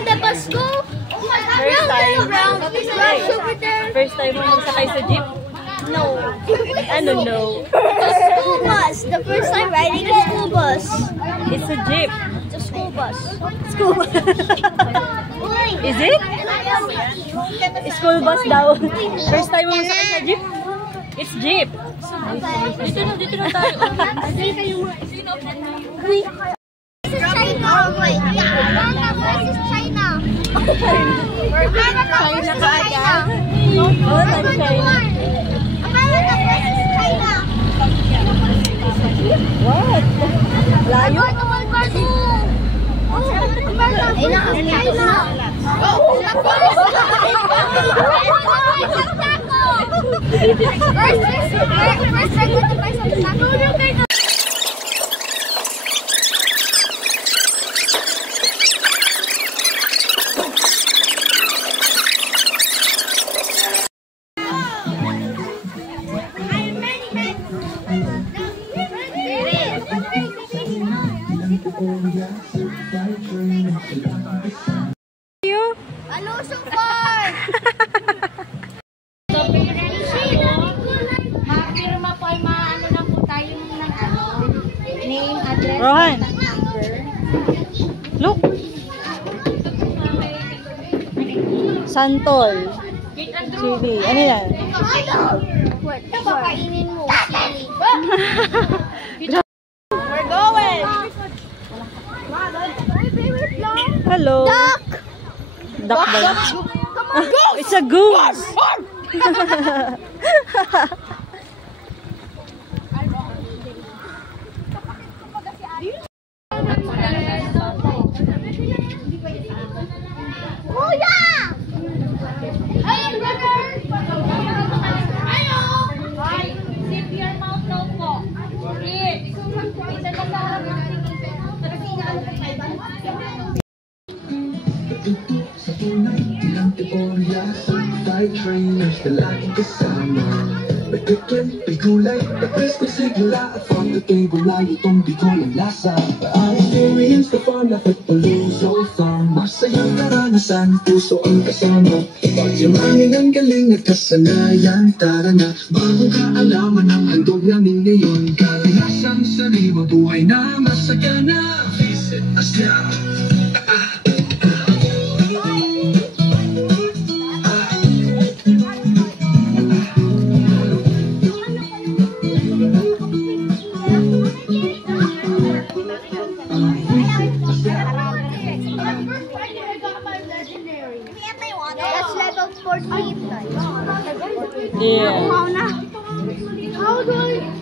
Around the bus go. First time mo magsakay sa jeep? No. Ano no? The school bus. The first time riding a school bus. It's a jeep. It's a school bus. School bus. Is it? School bus daw. First time mo magsakay sa jeep? It's jeep. Dito na tayo. This is China. Wait. This is China. America versus China. America versus China. What? Layo? World War II. America versus China. First, we're going to buy some taco. Hello, so far! Mapirma po ay maano lang po tayo ng name, address, Rohan. Look. Santol. Chili. Ano yan? What? Kakainin mo. We're going. Hello. Duck! Duck ba? Come on, go! It's a goose. Kuya! Hey, brother! Ayo! Zip your mouth daw po. Sa tunay, ilang teorya Certified trainers na laging kasama. May ticket, may gulay, may presko sigla. At from the table ay itong bigol ang lasa. I experience the fun of it below so far. Masayang karanasan, puso ang kasama. Pagyamanin ang galing at kasanayan. Tara na, bagong kaalaman ang handog namin ngayon. Kalayasang sariwa, buhay na masaya na. Visit us now. That's level 14. Yeah. How do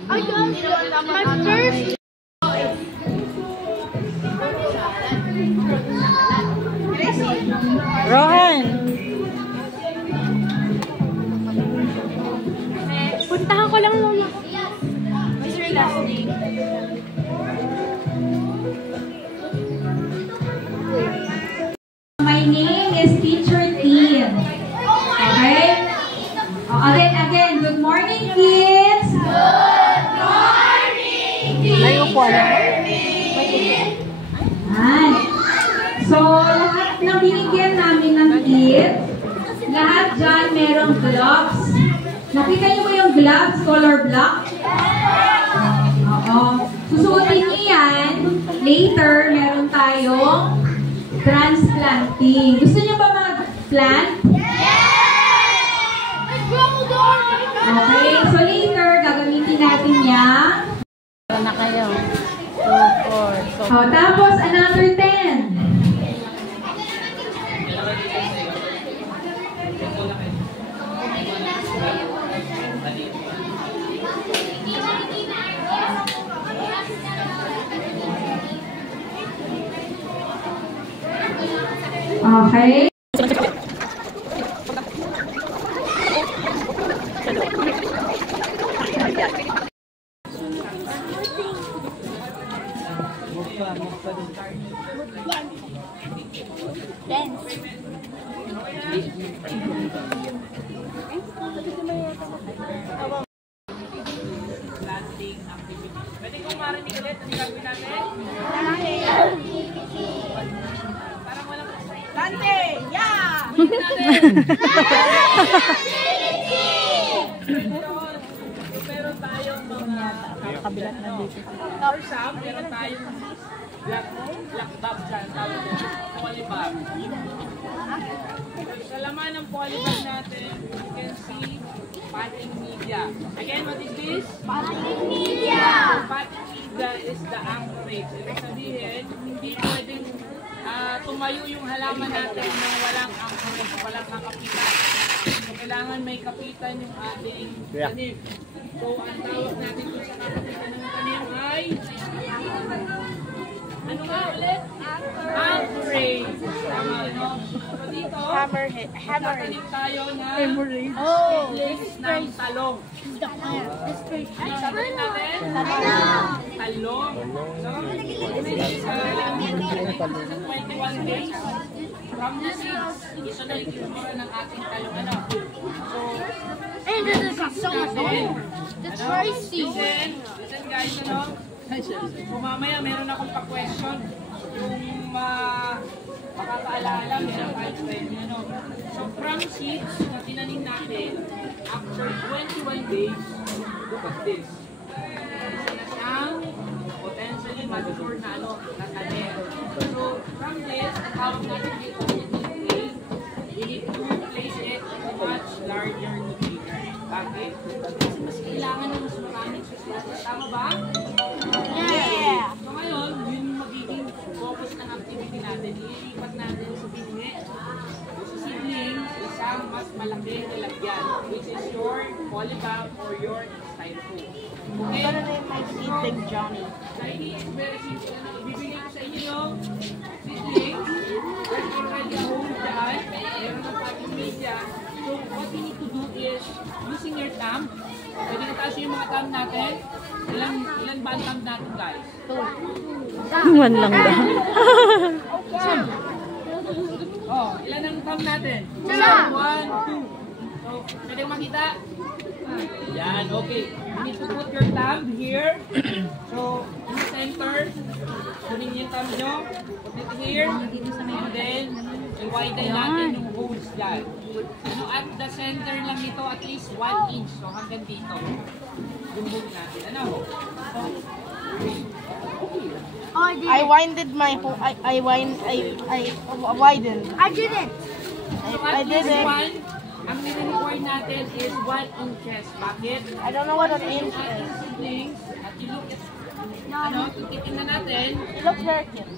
I got my first? Rohan. Puntahan ko lang muna. My name is Teacher Team. Okay? Again, good morning, kids. Good morning, kids. Layo po alam. Ayan. So, lahat na binigyan namin ng kids, lahat dyan merong gloves. Nakita niyo ba yung gloves, color black? Oo. Susuotin niyo yan. Later, meron tayong transplanting. Gusto niyo ba mag-plant? Okay, so later, gagamitin natin yan. Na kayo. 2, 4. Oh, tapos, another 10. Okay. Pwede kong marinig ulit ang gagawin namin? Parang walang natin. Meron tayong mga Kabilat na dito. for some, meron tayong black box na tawag ko, polybag. Sa laman ng polybag natin, you can see potting media. Again, what is this? Potting media. Potting media is the anchorage. Ibig sabihin, hindi pwedeng tumayo yung halaman natin nang walang anchorage, walang kakapitan. So, kailangan may kapitan yung ating tanim. So, ang tawag natin kung sa kakapitan ng tanim ay ano nga ulit? Anchorage. Tama, no? So, dito, tatanim tayo na seedlings ng talong. Ano tatanim natin? Talong. So, sa 21 days, from the seeds, ito na yung itsura ng ating talong. Ano? So, And this is so much fun. The Tracy. listen guys, ano? Kung mamaya meron akong pa-question, yung makakaalala, meron tayong premyo, no? So, from seeds na tinanim natin, after 21 days, look at this. Isa na siyang potentially mature na na tanim. So, from this, ang tawag natin dito, we need to place it much larger to bigger. Bakit? Kasi mas kailangan ng mas maraming susunod. Tama ba? Yeah. So ngayon, yun yung magiging focus ng activity natin. Ilipat natin sa binhi. Sa seedlings, isang mas malaki na lagyan, which is your polybag or your styrofoam. Okay? Ano na yung may seedling Johnny? Dahil is very simple. Ibibigay ko sa inyo yung seedlings. There's already a hole dyan. Meron ng potting media. So what we need to do is, using your thumb, pwede nataas yung mga thumb natin. Ilan ba ang thumb natin, guys? Man lang ba? Oh, ilan ang thumb natin? 1, 2. So, pwede makita? Yan, okay. You need to put your thumb here. So, in the center, kunin yung thumb nyo. Put it here. And then, i-widen natin yung holes dyan. So, at the center lang nito, at least 1 inch. So, hanggang dito. Yung hole natin. Ano? So, I winded my whole. I widened. I did it. so at least one, ang nire-require natin is 1 inches. Bakit? I don't know what an inch Ang ating is. seedlings, at you look at, titignan natin, It looks very cute.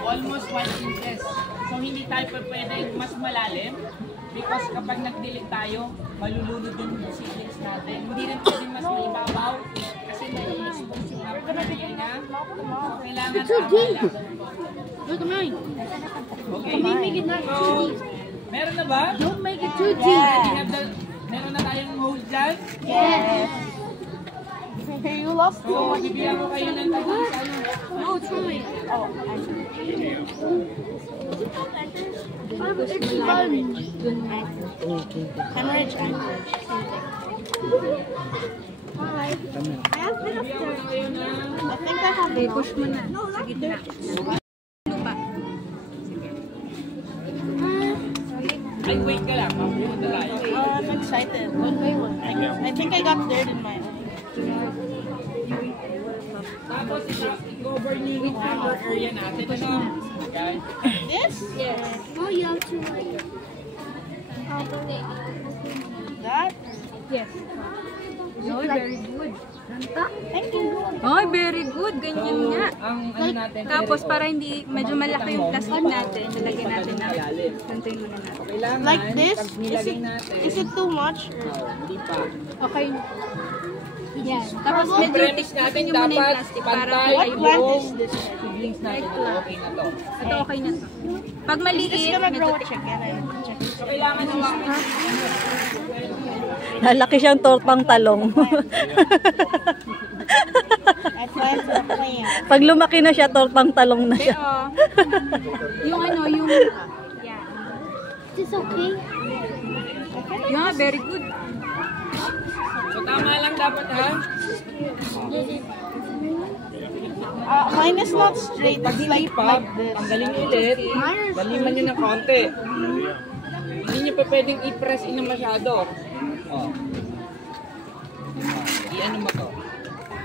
almost 1 inches. So, hindi tayo pwedeng mas malalim because kapag nag-delete tayo, malulunod yung seedlings natin. Hindi rin pwedeng mas maibabaw kasi may expose yung apple na. So, kailangan tama. Look at mine. Okay. Make it not So, too deep. meron na ba? Don't make it too deep. Meron na tayong hole dyan? Yes. You lost too So, much. bibigyan ko kayo ng tag-isa. No, it's mine. Oh, It's fun. I'm rich. Hi. I have been up Bibigyan ko na kayo ng... I think I have enough. Push mo na. Sa gitna. Ay, wait ka lang. Mapunta tayo. I'm excited. I think I got dirt in my eye. Tapos, i-cover niyo yung cover area natin. Ano? Okay? This? No, you have to That? Yes. No, very good. Thank you. Ay, very good. Ganyan nga. Ang ano natin, Tapos para hindi medyo malaki yung plastic natin, nalagyan natin ng ganito muna natin. kailangan, Like this? pag nilagay natin, Is it too much? hindi pa. Okay. Yes. Tapos Ang medyo premise natin tikman nyo muna yung dapat plastic para pantay What kayo. plant yung is this? seedlings natin. Okay na to. Ito okay na to. Pag maliit, It's gonna medyo grow a tikman. chicken and chicken. So, kailangan hawakin. Lalaki siyang tortang talong. I plant the plant. Pag lumaki na siya, tortang talong na siya. Yung ano, yung... Yeah. Is this okay? Yeah, very good. So, tama lang dapat ha. Mine is not straight. Pag It's hindi like pa, this. tanggalin nyo ulit. Laliman nyo ng konti. Hindi nyo pa pwedeng i-press in na masyado. Oh. I-ano mo to.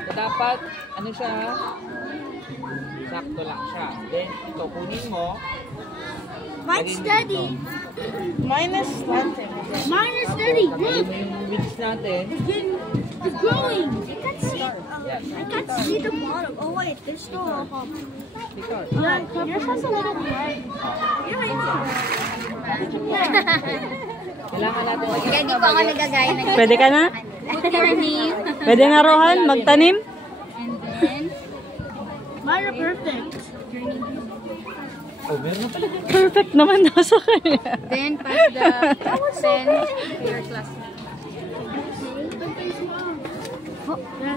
So, dapat, ano siya? Sakto lang siya. Then, ito, kunin mo. Mine's steady. Mine is slanted. Mine is steady. Tanggalin Look, mo yung widths natin. it's growing. I can't see. Yes. I can't see the bottom. Oh wait, there's still a hump. Yours has a little bite. Kailangan natin maging Kaya di pa ako nagagaya ng Pwede ka na? Put your name. Pwede nga, Rohan, magtanim? And then, Mine are perfect. Oh, meron na pala. Perfect naman daw sa kanya. then pass the pen to your classmate.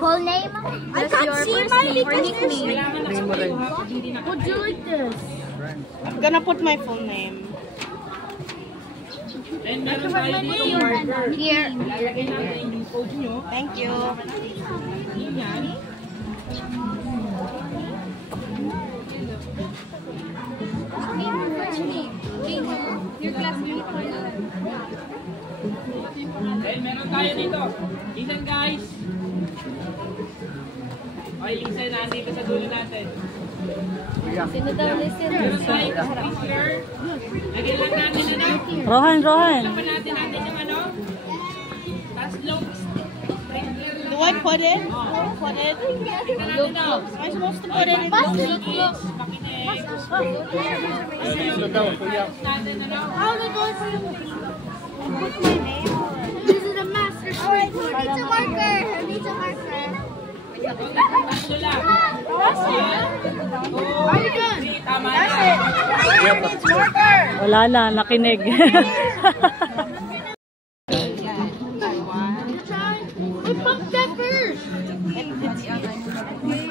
Full name? I can't see mine because Name. Would you like this? I'm gonna put my full name. And meron tayo dito marker. Here. Lalagay natin yung code nyo. Thank you. Yan. Your classmate. Then meron tayo dito. Listen guys. Okay, listen. Nandito sa dulo natin. Sino daw listen? Meron tayong speaker. Lagyan lang natin ano. Rohan. Lapan natin yung ano. Tapos low sprinkler lang. Do I put it? Put it? Tingnan natin daw. Am I supposed to put it in? Pakinex. Natin ano. How to go through? This is a master. Alright, who needs a marker? Who needs a marker? Tatlo lang. Are you done? Tama na. Wala na, nakinig. We pumped that first.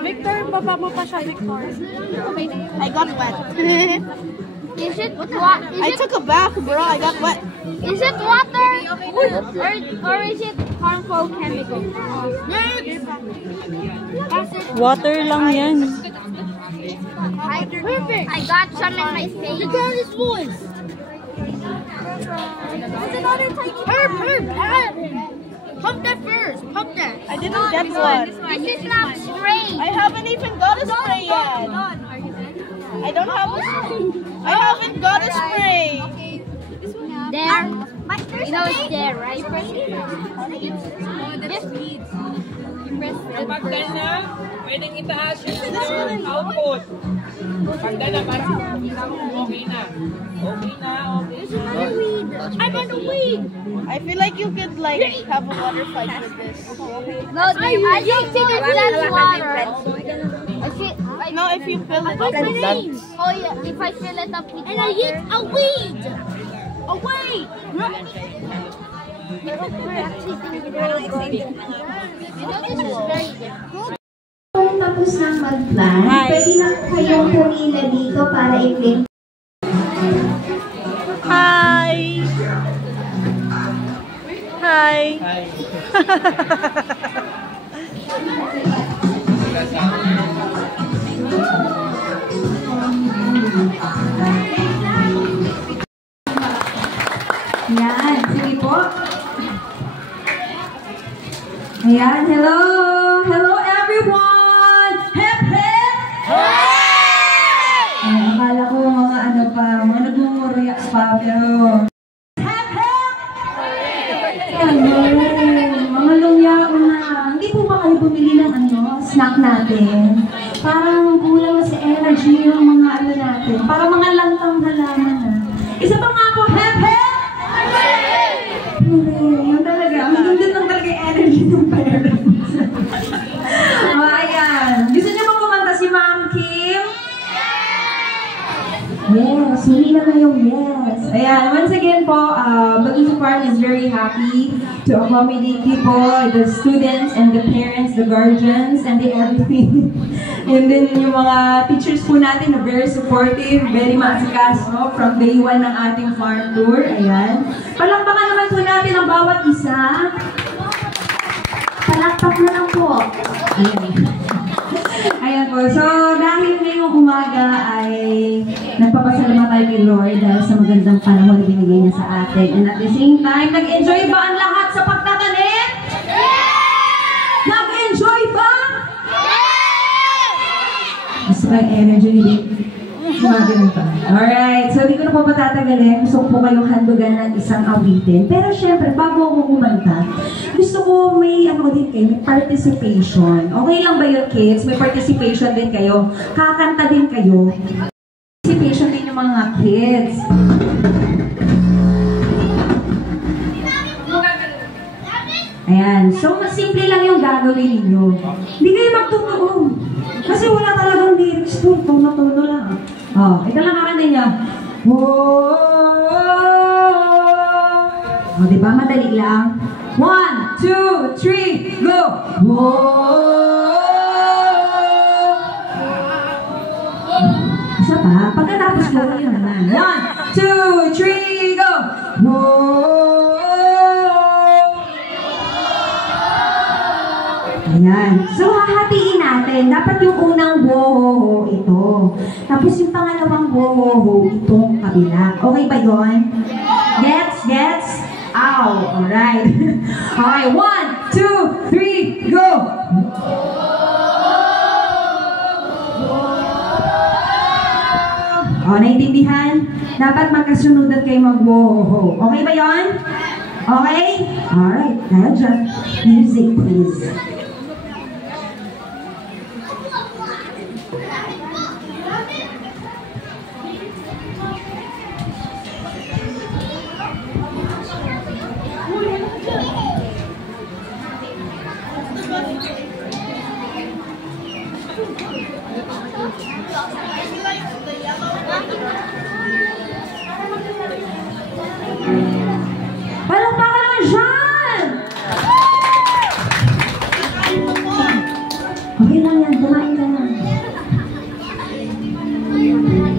Victor, baba mo pa siya, Victor. I got wet. Is it what? I took a bath, bro. I got wet. Is it water or is it harmful chemical? Water lang yan. Perfect. I got some in my face. The ground is moist. There's another tiny. Herb. Pump that first. Pump that. I didn't get one. This is not straight. I haven't even got a spray yet. I don't have a I haven't got a spray. There. You know it's there, right? Kapag na, pwedeng itaas yung output. Pag na, parang okay na. Okay na. I'm on the weed. I feel like you could like have a water fight with this. No, I don't think that's water. No, if you fill it What's up my with name? Oh yeah, if I fill it up with water. And I eat a weed. A weed. Kung tapos nang mag-plan, pwede na kayong pumila dito para i-claim. Hi! Hi! Yan, sige po. Ayan, hello! Hello everyone! Hip hip! Ay, akala ko mga ano pa, mga nagmumuriyak pa, pero... Hip hip! Hello! Mga lungyao na. Hindi po ba kayo bumili ng snack natin? Parang kulang na sa energy yung mga ano natin. Parang mga lantang halaman na. Isa pa nga po, hip hip! Yung talaga, magandun lang talaga yung energy ng parents. Ayan. Gusto niyo ba kumanta si Ma'am Kim? Yes, huli na kayong yes. Ayan, once again po, Baguio Park is very happy to accommodate people, the students and the parents, the guardians, and the everything. And then yung mga teachers po natin na very supportive, very masikas, no? From day one ng ating farm tour. Ayan. Palakpakan naman po natin ang bawat isa. Palakpak na lang po. Ayan. Ayan po. So, dahil ngayong umaga ay nagpapasalamat tayo kay Lord dahil sa magandang panahon na binigay niya sa atin. And at the same time, nag-enjoy ba ang lahat sa pagtatanim? Yes! Nag-enjoy ba? Yes! Gusto ko yung energy ni Gumagano pa. Alright, so hindi ko na po patatagalin. Gusto ko po kayong handugan ng isang awitin. Pero syempre, bago ako kumanta, gusto ko may din kayo, may participation. Okay lang ba yun, kids? May participation din kayo. Kakanta din kayo. Participation din yung mga kids. Ayan. So, mas simple lang yung gagawin ninyo. Hindi kayo magtutuon. Kasi wala talagang lyrics to. Tono-tono lang. Oh, ito lang kakanta niya. Oh, diba? Madali lang. 1, 2, 3, go! Isa pa? Pagkatapos ko yun naman. 1, 2, 3, go! Ayan. So, hahatiin natin. Dapat yung unang wo-ho-ho ito. Tapos yung pangalawang wo-ho-ho itong kabila. Okay ba yun? Gets? Gets? Ow! Alright. Okay, 1, 2, 3, go! O, naintindihan? Dapat magkasunudan kayo mag-wo-ho-ho. Okay ba yun? Okay? Alright. Dahil dyan, music please. Palakpakan naman dyan! Okay lang yan, kumain ka na.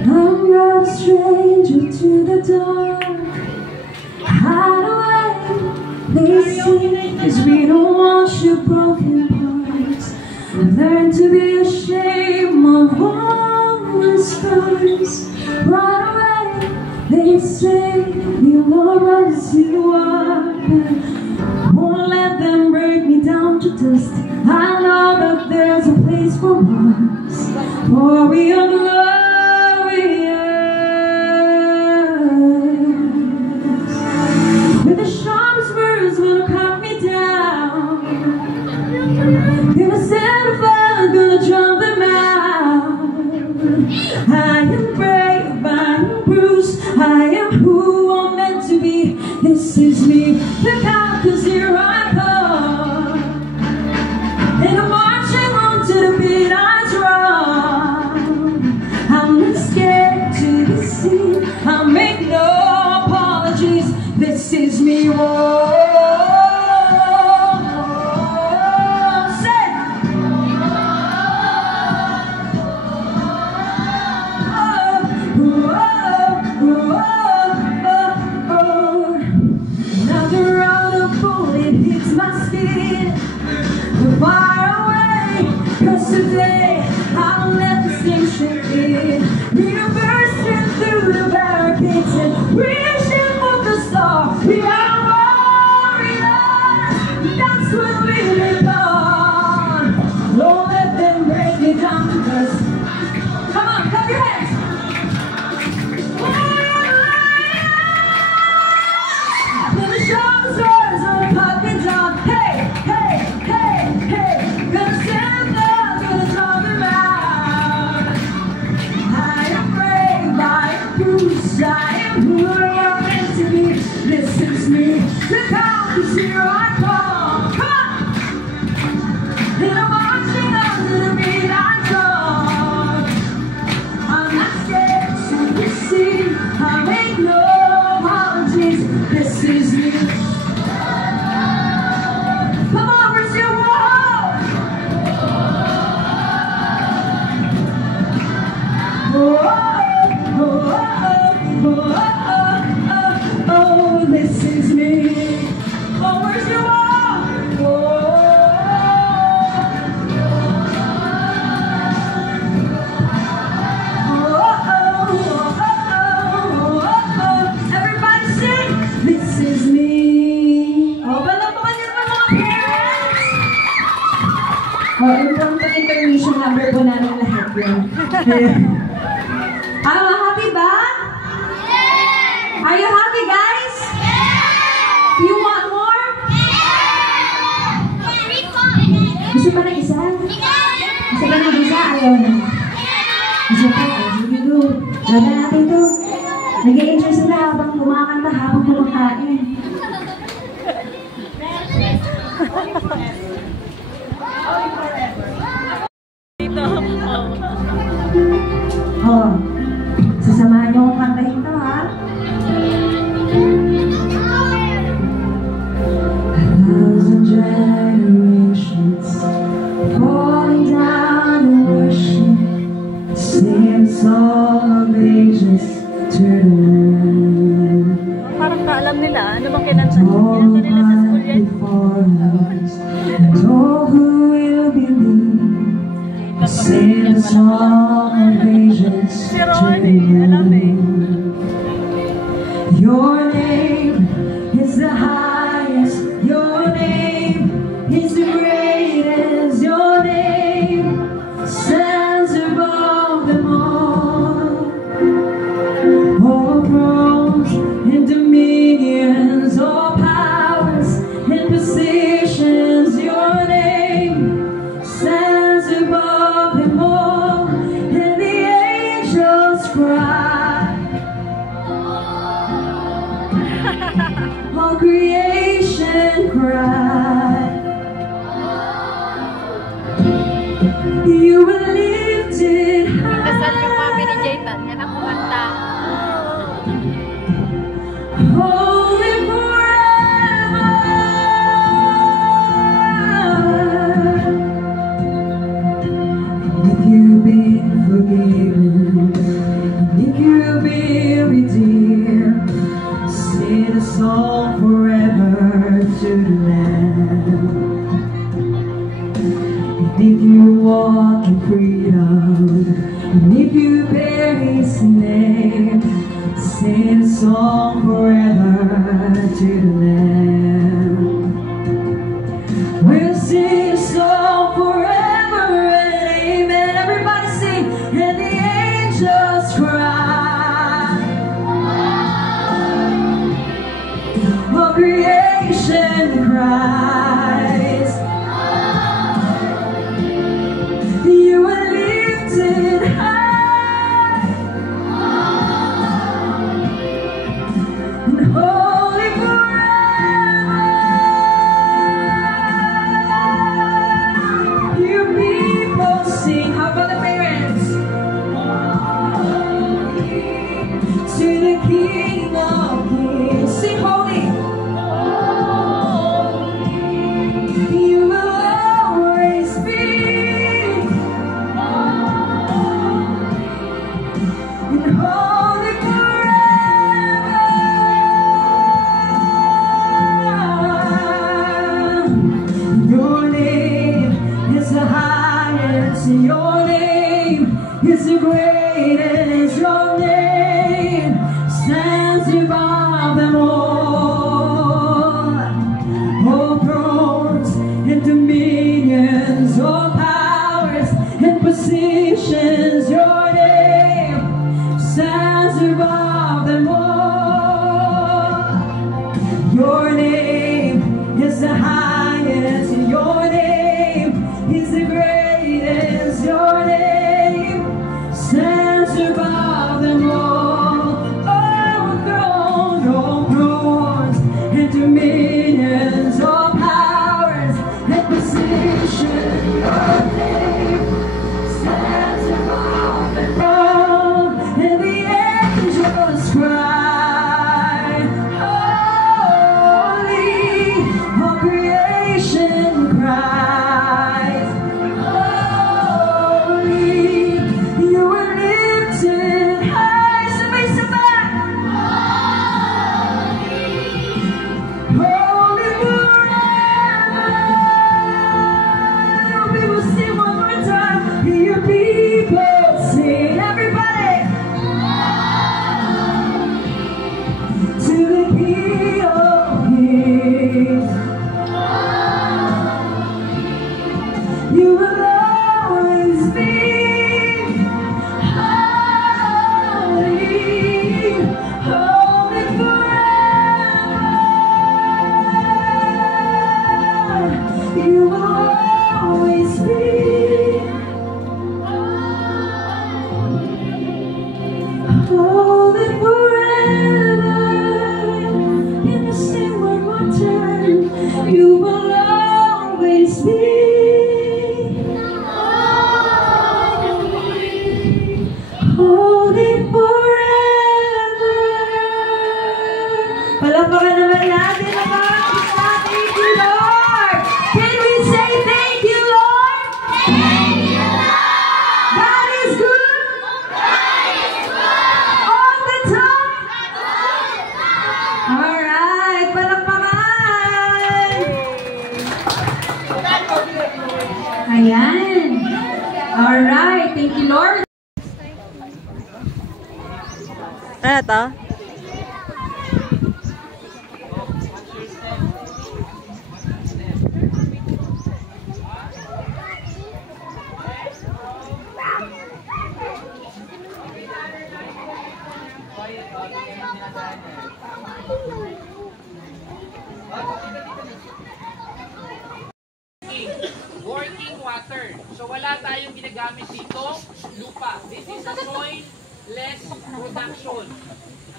I'm not a stranger to the dark. Hide away, they say, 'cause we don't want your broken parts. Learn to be ashamed of all the scars. Run away, they say, you love as you are. Won't let them break me down to dust. I know that there's a place for us, for we are glorious. With the sharpest words gonna cut me down. Gonna set a fire, gonna drown them out. I am brave, I am bruised, I am who I'm meant to be. This is me, look out, 'cause here I come. And I'm marching on to the beat I drum. I'm not scared to be seen, I'll make no apologies. This is me, whoa. Today, I'll let this thing shake in. We're bursting through the barricades and reaching for the stars. We are warriors, that's what we become. Don't let them break me down, because come on, clap your hands. When the shoulders rise on the pocket down, hey, hey, hey, hey, gonna stand there. I am brave. Important intermission number po namin lahat yun. Happy ba? Yeah! Are you happy, guys? Yeah! You want more? Yeah! Gusto pa ng isa? Gusto pa ng isa? Ayaw na. Gusto pa? Sige, do. Ganda natin to. Nag-i-enjoy sila habang kumakanta, habang kumakain. Oh, sasamahan niyo akong kantahin to, ha? A thousand generations falling down in worship, sing a song of ages to the Lamb. Parang kaalam nila, ano bang kinanta nila sa school yan? And all who will believe, sing a song of ages to the Lamb. Your name is the highest, your name is the greatest, your name stands above them all. All thrones and dominions, all powers and positions, your name stands above them all, and the angels cry. All creation cry. You were lifted high. Kasal yung mami ni Jaytan, yan ang kumanta. Holy forever. If you've been forgiven, if you've been redeemed, sing a song forever to the Lamb. And if you walk in freedom, and if you bear His name, sing a song forever to the Lamb. We'll sing a song forever and amen. Everybody sing, and the angels cry. All creation cries. You are lifted high and holy forever. You people sing. How about the parents? To the King of Kings. Sing holy. You will always be in holy forever. Your name is the highest, your name is the greatest, your name stands above them all. All thrones and dominions, all powers and positions, your name stands above them all. Your name is the highest, your name is the greatest, your name stands You will always be holy, holy forever. You will always be holy forever. Can you sing one more time? You will always be holy forever. Palakpakan naman natin ang mga Krista. Thank you, Lord. Can we say thank you, Lord? Thank you, Lord. God is good. All the time. All right, palakpakan. Ayan. All right, thank you, Lord. Ano to? Working water. So wala tayong ginagamit dito lupa. This is a soil-less production.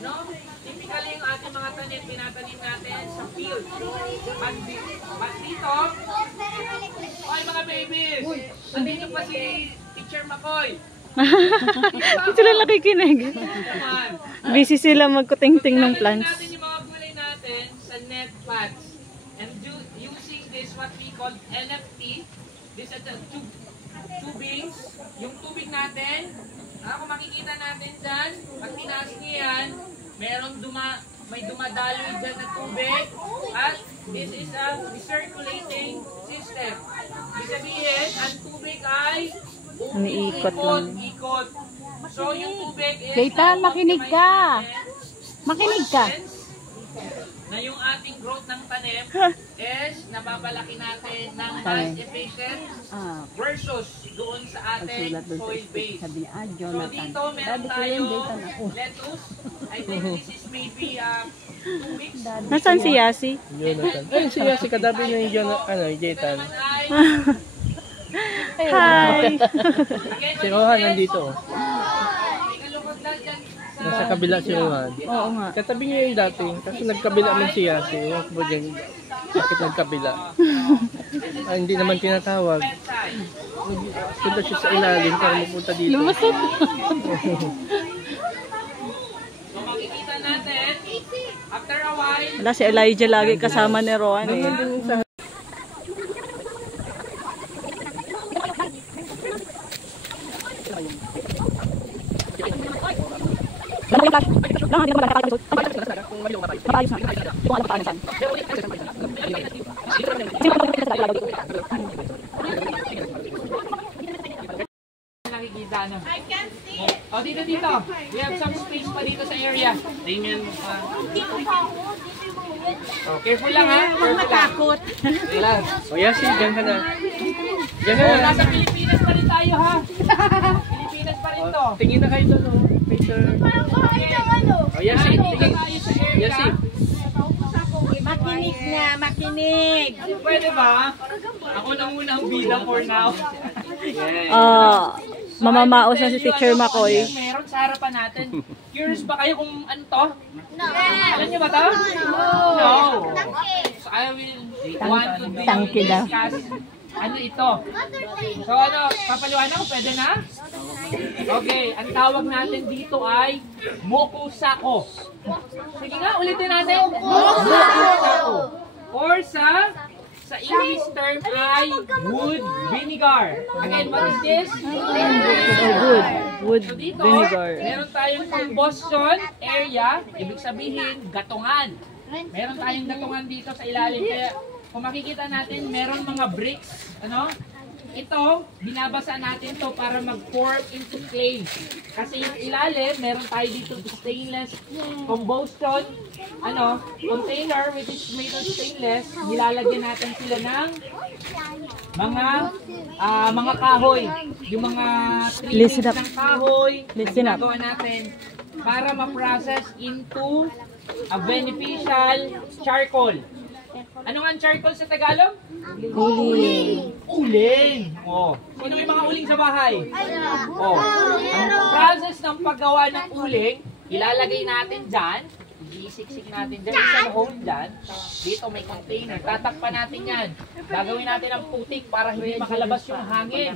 No? Typically yung ating mga tanim, tinatanim natin sa field. But dito, oy mga babies! Nandito pa si Teacher Makoy. Hindi sila nakikinig. Busy sila magkuting-ting ng plants. Natin yung mga gulay natin sa net plants. And using this what we call NFT, this is the tubings. Yung tubig natin, kung makikita natin dyan, pag tinaas niya yan, may dumadaloy dyan na tubig. At this is a recirculating system. Ibig sabihin, ang tubig ay Umiikot lang. ikot. So yung tubig is Daytan, makinig ka. Makinig ka. Na yung ating growth ng tanim is napapalaki natin ng mass efficient versus doon sa ating soil base. So dito meron tayong lettuce. I think this is maybe 2 weeks. Nasaan si Yasi? Jonathan. Ay, si Yasi kadabi niya yung Jaytan. Hi! Si Rohan nandito. Nasa kabila si Rohan. Oo nga. Katabi niya yung dating. Kasi nagkabila man si Yasi. Ewan ko ba dyan. Bakit nagkabila? Hindi naman tinatawag. Punta siya sa ilalim para mapunta dito. Lumusot! So makikita natin, after a while, Wala, si Elijah lagi kasama ni Rohan eh. nakikita na. O dito. We have some space pa dito sa area. Tingnan mo pa. Oh, careful lang ha. Matakot. O Yasi, dyan ka na. Dyan ka na. Nasa Pilipinas pa rin tayo ha. Pilipinas pa rin to. Tingin na kayo doon. Picture. O Yasi, tingin. Yasi. Makinig na, makinig. Pwede ba? Ako na muna ang bida for now. Mamamaos na si Teacher Makoy. Meron sa harapan natin. Curious ba kayo kung ano to? No. Alam niyo ba to? No. So I will want to discuss ano ito. So ano, papaliwanag ko, pwede na? Okay, ang tawag natin dito ay mokusako. Sige nga, ulitin natin. Mokusako. Or sa English term ay wood vinegar. Again, what is this? Wood So dito, vinegar. meron tayong combustion area, ibig sabihin, gatungan. Meron tayong gatungan dito sa ilalim. Kaya kung makikita natin, meron mga bricks, ano? ito, binabasa natin to para mag-pour into clay. Kasi yung ilalim, meron tayo dito stainless combustion container which is made of stainless. Nilalagyan natin sila ng mga kahoy. Yung mga trimmings ng kahoy, ginagawa natin para ma-process into a beneficial charcoal. Ano nga ang charcoal sa Tagalog? Uling. Uling. Oh. Sino may mga uling sa bahay? Oh. Ang process ng paggawa ng uling, ilalagay natin dyan. Isiksik natin dyan. Isang hole dyan. Dito may container. Tatakpan natin yan. Gagawin natin ang putik para hindi makalabas yung hangin.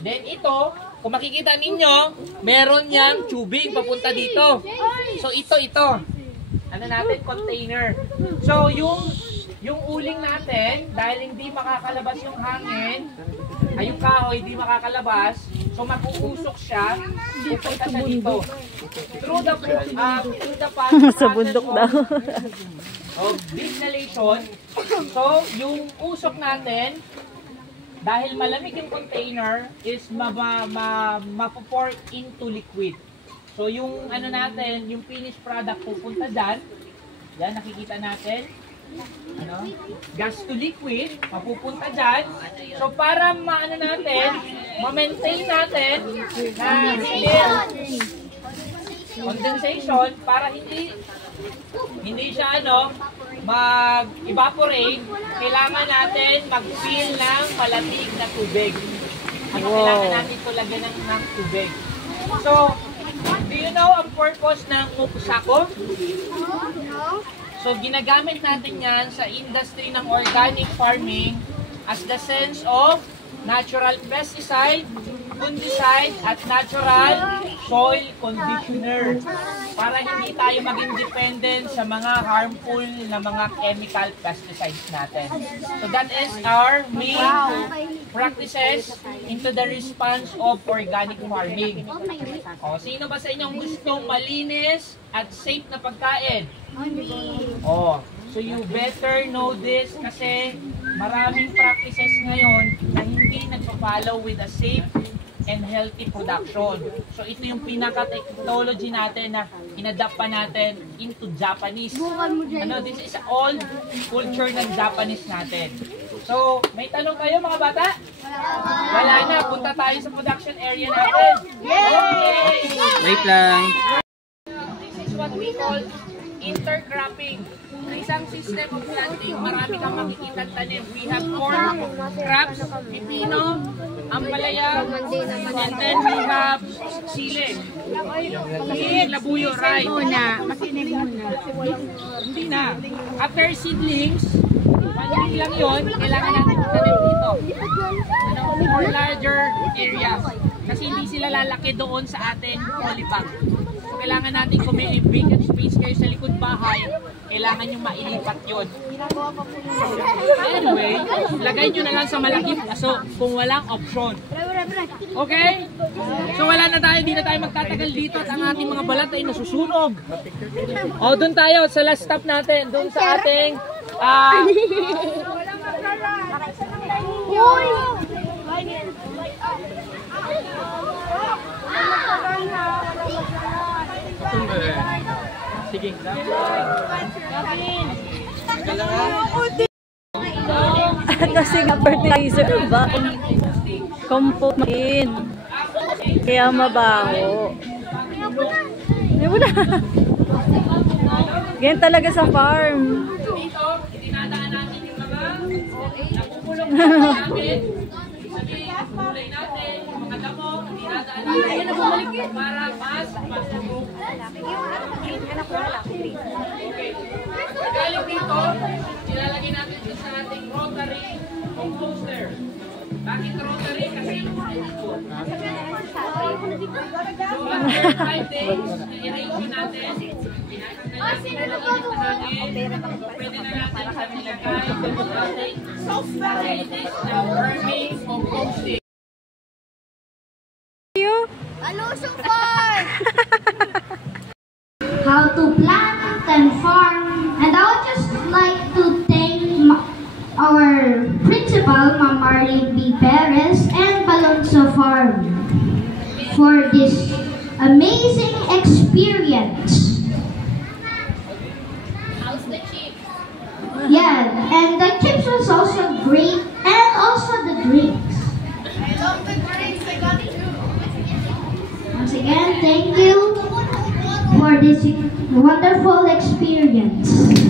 Then ito, kung makikita ninyo, meron yang tubing papunta dito. So ito. Ano natin? Container. So yung uling natin, dahil hindi makakalabas yung hangin, ay yung kahoy hindi makakalabas, so mag-uusok siya, pupunta siya dito. Through the process Sa bundok daw. of distillation, so yung usok natin, dahil malamig yung container, is ma-pour into liquid. So yung natin, yung finished product pupunta dyan, yan nakikita natin, gas to liquid, mapupunta dyan. So para ma-maintain natin na condensation, para hindi siya mag-evaporate, kailangan natin mag-fill ng malamig na tubig. Kailangan natin ito lagyan ng tubig. So, do you know ang purpose ng mupusako? So, ginagamit natin yan sa industry ng organic farming as the sense of natural pesticide, fungicide, at natural soil conditioner para hindi tayo maging dependent sa mga harmful na mga chemical pesticides natin. So, that is our main practices into the response of organic farming. O, sino ba sa inyong gustong malinis at safe na pagkain? Oh, so you better know this kasi maraming practices ngayon na hindi nagpa-follow with a safe and healthy production. So ito yung pinaka-technology natin na inadapt pa natin into Japanese. This is old culture ng Japanese natin. So, may tanong kayo mga bata? Wala na, punta tayo sa production area natin. Okay. Wait lang. This is what we call intercropping. Isang system of planting, marami kang makikita tanim. We have corn, crops, pipino, ampalaya, and then we have sili. Labuyo, right? Hindi na. After seedlings, 1 week lang yun, kailangan natin tanim dito. For larger areas. Kasi hindi sila lalaki doon sa ating polybag. So, kailangan natin kung may vacant space kayo sa likod bahay, kailangan nyo mailipat yun. Anyway, lagay nyo na lang sa malaking aso kung walang option. Okay? So wala na tayo, hindi na tayo magtatagal dito at ang ating mga balat ay nasusunog. O, doon tayo sa last stop natin, doon sa ating sige. Kasi nga fertilizer ba? Compost din. Kaya mabaho. Hindi mo na. Ganyan talaga sa farm. dito, dinadaan natin yung mga napupulong namin. Sabihin, kulay natin, yung mga damo, dinadaan natin para mas masubok. Okay. Galing dito, ilalagay natin sa ating rotary composter. Bakit rotary? Kasi so after 5 days, i-arrange natin. Pinatanggal natin ang init na hangin. Pwede na natin sa nilagay yung ating facilities na verming composting. Hello, so far! How to plant and farm. And I would just like to thank our principal Principal, Ma'am Marlene B. Perez, and Balonso Farm for this amazing experience. How's the chips? Yeah, and the chips was also great, and also the drinks. I love the drinks. I got two. Once again, thank you for this wonderful experience.